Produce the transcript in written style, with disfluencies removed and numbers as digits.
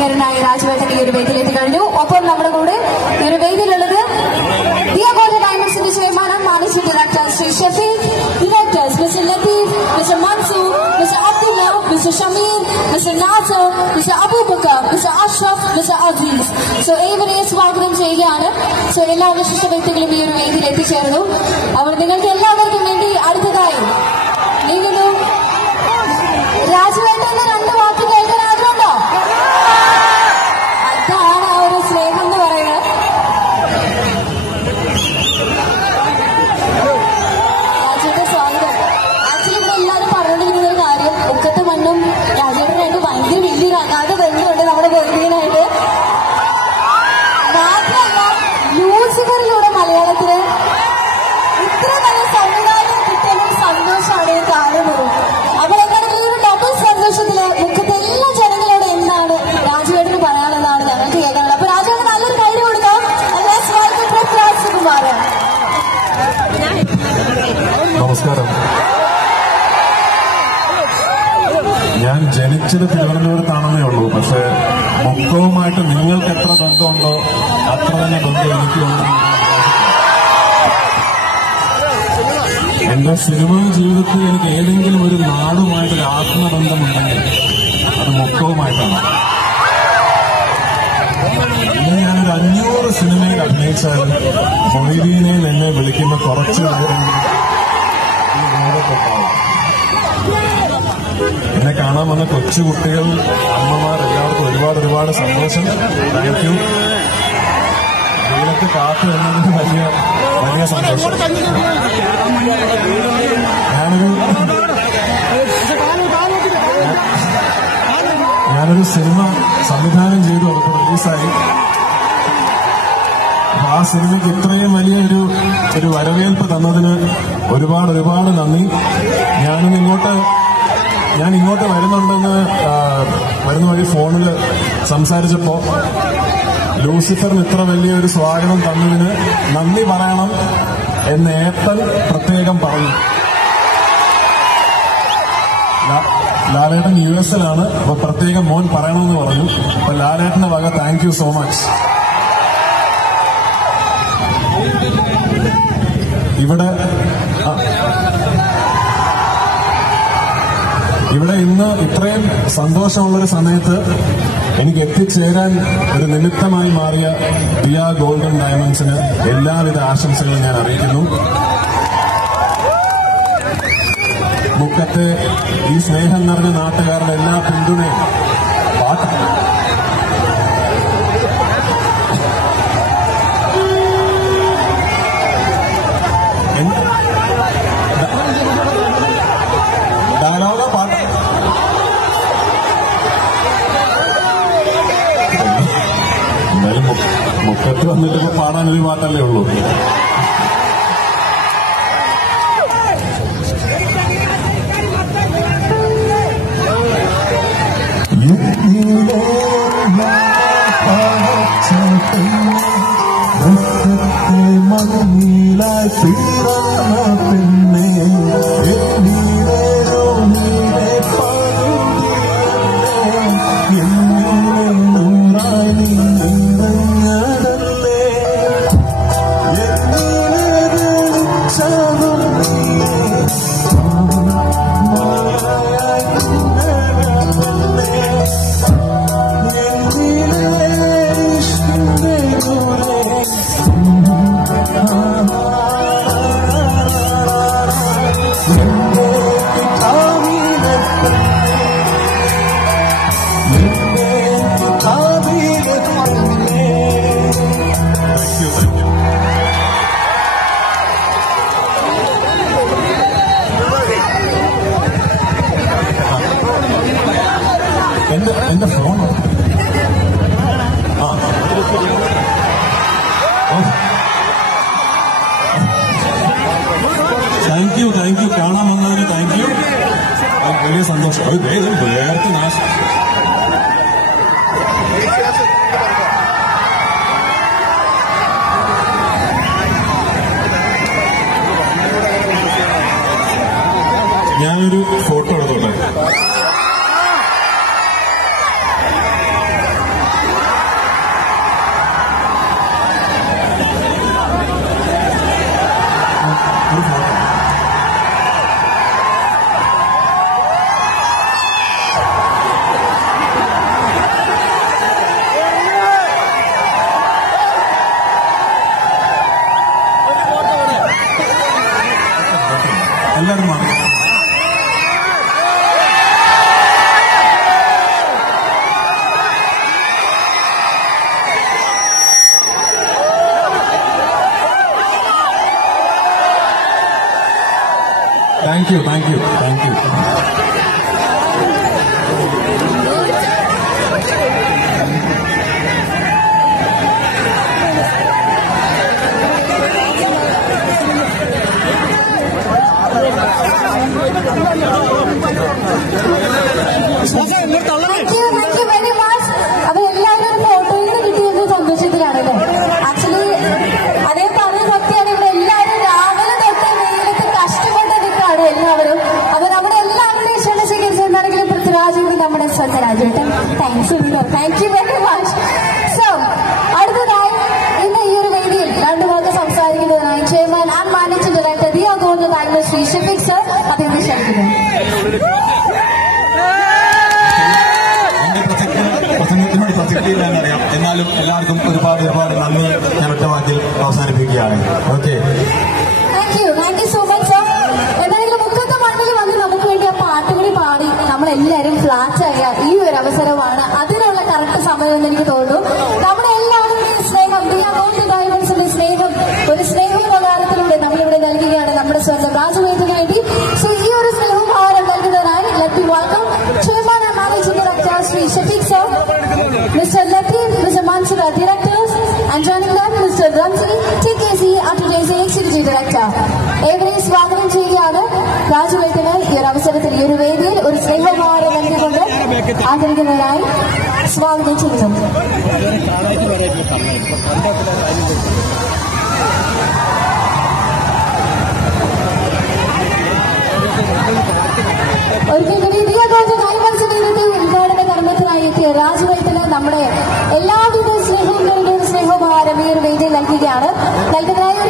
പ്രിയങ്കരനായ രാജുവേട്ടൻ ഈ ഒരു വേദിയിലെത്തി കഴിഞ്ഞു. ഒപ്പം നമ്മുടെ കൂടെ ഈ ഒരു വേദിയിലുള്ളത് ദിയ ഗോൾഡൻ ഡയമണ്ട്സിന്റെ ചെയർമാനും managing director Shri Shafeeq, directors mister Latheef, mister Mansoor, mister Abdullah, mister Shameer, mister Nasar, mister Aboobacker, mister Ashraf, mister Azeez. So ഏവരെയും സ്വാഗതം ചെയ്യുകയാണ്. സോ എല്ലാ വിശിഷ്ട വ്യക്തികളും ഈ ഒരു വേദിയിൽ എത്തിച്ചേർന്നു. അവർ നിങ്ങൾക്ക് എല്ലാവർക്കും വേണ്ടി അടുത്തതായി നീങ്ങുന്നു. രാജുവേട്ടന്റെ രണ്ട് വാക്ക് കേൾക്കാൻ ആഗ്രഹമുണ്ടോ? അതാണ് ആ ഒരു സ്നേഹം എന്ന് പറയുന്നത്. രാജുവേട്ടൻ സ്വാഗതം. ആക്ച്വലി ഇവിടെ എല്ലാവരും പറഞ്ഞുകൊണ്ടിരിക്കുന്ന ഒരു കാര്യം, മുക്കത്ത് മണ്ണും രാജുവേട്ടനായിട്ട് ഭയങ്കര വലിയ അഗാധ ബന്ധമുണ്ട് നമ്മുടെ വേദിയിലായിട്ട്. മാത്രമല്ല ലൂസിഫറിലൂടെ മലയാളത്തിന് ഇത്ര നല്ല സംവിധാനം കിട്ടിയ സന്തോഷമാണ് ഈ കാണുന്നത്. അപ്പോൾ എങ്ങനെയുള്ള ഒരു ഡബിൾ സന്തോഷത്തില് മുഖത്തെ എല്ലാ ജനങ്ങളോട് എന്താണ് രാജുവേട്ടന് പറയാനുള്ളതാണ് ഞങ്ങൾക്ക് കേൾക്കാനുള്ളത്. അപ്പൊ രാജുവേട്ടൻ നല്ലൊരു കൈയ്യടി കൊടുക്കാം. രാജ്കുമാർ. നമസ്കാരം. ഞാൻ ജനിച്ചത് തിരുവനന്തപുരത്താണെന്നേ ഉള്ളൂ. പക്ഷെ മുക്കവുമായിട്ട് നിങ്ങൾക്ക് എത്ര ബന്ധമുണ്ടോ അത്ര തന്നെ ബന്ധം എനിക്കുണ്ട്. എന്റെ സിനിമാ ജീവിതത്തിൽ എനിക്ക് ഏതെങ്കിലും ഒരു നാടുമായിട്ടൊരു ആത്മബന്ധമുണ്ടെങ്കിൽ അത് മുക്കവുമായിട്ടാണ്. ഇന്ന് ഞാനൊരു 500 സിനിമയിൽ അഭിനയിച്ചാൽ മൊയ്തീനെ എന്നെ വിളിക്കുന്ന കുറച്ച് പേരെങ്കിലും ഈ ലോകത്തുണ്ടാവും. എന്നെ കാണാൻ വന്ന കൊച്ചുകുട്ടികൾ, അമ്മമാർ, എല്ലാവർക്കും ഒരുപാട് സന്തോഷം. Thank you. ദൈവത്തെ കാത്തു എന്നതിന് വലിയ സന്തോഷം. ഞാനൊരു സിനിമ സംവിധാനം ചെയ്തു, അതൊക്കെ റിലീസായി. ആ സിനിമയ്ക്ക് ഇത്രയും വലിയ ഒരു വരവേൽപ്പ് തന്നതിന് ഒരുപാട് നന്ദി. ഞാൻ ഇങ്ങോട്ട് വരുന്നുണ്ടെന്ന് വരുന്ന വഴി ഫോണിൽ സംസാരിച്ചപ്പോ ലൂസിഫറിന് ഇത്ര വലിയൊരു സ്വാഗതം തന്നതിന് നന്ദി പറയണം എന്ന് ഏട്ടൻ പ്രത്യേകം പറഞ്ഞു. ലാലേട്ടൻ US-ലാണ്, അപ്പൊ പ്രത്യേകം മോൻ പറയണമെന്ന് പറഞ്ഞു. അപ്പൊ ലാലേട്ടന്റെ വക താങ്ക് യു സോ മച്ച്. ഇവിടെ ഇന്ന് ഇത്രയും സന്തോഷമുള്ളൊരു സമയത്ത് എനിക്ക് എത്തിച്ചേരാൻ ഒരു നിമിത്തമായി മാറിയ ദിയ ഗോൾഡൻ ഡയമണ്ട്സിന് എല്ലാവിധ ആശംസകളും ഞാൻ അറിയിക്കുന്നു. മുക്കത്തെ ഈ സ്നേഹം നിറഞ്ഞ നാട്ടുകാരുടെ എല്ലാ പിന്തുണയും ഡയലോഗ പാട്ട് എന്തായാലും മുക്കത്ത് വന്നിട്ട് പാടാനൊരു പാട്ടല്ലേ ഉള്ളൂ. എന്റെ ഫോൺ താങ്ക് യു കാണാൻ വന്നതിന് താങ്ക് യു. വലിയ സന്തോഷം. വേഗത്തെ നാശം. ഞാനൊരു ഫോട്ടോ എടുത്തോട്ടെ. Thank you. അപ്പൊ എല്ലാവരും ഫോട്ടോയിൽ നിന്ന് കിട്ടിയത് സന്തോഷത്തിലാണല്ലേ? ആക്ച്വലി അതേ പറഞ്ഞ സത്യമാണ്. ഇവിടെ എല്ലാവരും രാവിലെ തൊട്ട് വെയിലത്ത് കഷ്ടപ്പെട്ട് നിൽക്കാണ് എല്ലാവരും. അപ്പൊ നമ്മുടെ എല്ലാവരുടെയും ക്ഷണ സ്വീകരിച്ചെന്നാണെങ്കിലും പൃഥ്വിരാജ് കൂടി നമ്മുടെ സ്വന്തരാജേട്ടൻ താങ്ക്സ് ഉണ്ടോ? Thank you very much. So അടുത്തതായി ഇന്ന് ഈ ഒരു വേദിയിൽ രണ്ടു വാക്ക് സംസാരിക്കുന്നതിനായി chairman and managing director Diya golden diamonds Shri Shafeeq sir അദ്ദേഹത്തെ ക്ഷണിക്കുന്നു. എന്നറിയാം, എന്നാലും എല്ലാവർക്കും ഒരുപാട് നന്ദി ഞാൻ ഒറ്റ വാക്കിൽ അവസാനിപ്പിക്കുകയാണ്. Okay, thank you so much sir. എന്തായാലും മുക്കത്തെ മണ്ണിൽ വന്ന് നമുക്ക് വേണ്ടി ആ പാട്ടുകൂടി പാടി നമ്മളെല്ലാവരും ഫ്ലാറ്റ് ആയ ഈ ഒരു അവസരമാണ് അതിനുള്ള കറക്റ്റ് സമയം എന്ന് എനിക്ക് തോന്നുന്നു. നമ്മുടെ എല്ലാവരുടെയും സ്നേഹം, ദിയ ഗോൾഡൻ ഡയമണ്ട്സിന്റെ സ്നേഹം ഒരു സ്നേഹോപകാരത്തിലൂടെ നമ്മളിവിടെ നൽകുകയാണ് നമ്മുടെ സ്വന്തം രാജവേദിക്ക് വേണ്ടി. സോ ഈ ഒരു സ്നേഹോപകാരം നൽകുന്നതിനായി let me welcome chairman and managing director Shri Shafeeq sir, Mr. Latif, Mr. Mansur, directors, and joining them Mr. Ramzi, TKC, RTJC, Executive Director. ഏവരെയും സ്വാഗതം ചെയ്യുകയാണ്. രാജുവേട്ടന് ഈ ഒരു അവസരത്തിൽ ഈ ഒരു വേദിയിൽ ഒരു സ്നേഹോപഹാരം നൽകിക്കൊണ്ട് ആദരിക്കുന്നതിനായി സ്വാഗതം ചെയ്യുന്നു. ഒരിക്കൽ ദിയ ഗോൾഡൻ ഡയമണ്ട്സിന്റെ ഉദ്ഘാടന കർമ്മത്തിനായി എത്തിയ രാജുവേട്ടന് നമ്മുടെ എല്ലാവിധ സ്നേഹവും സ്നേഹോപഹാരം ഈ ഒരു വേദിയിൽ നൽകുകയാണ്. നൽകുന്നതിനായി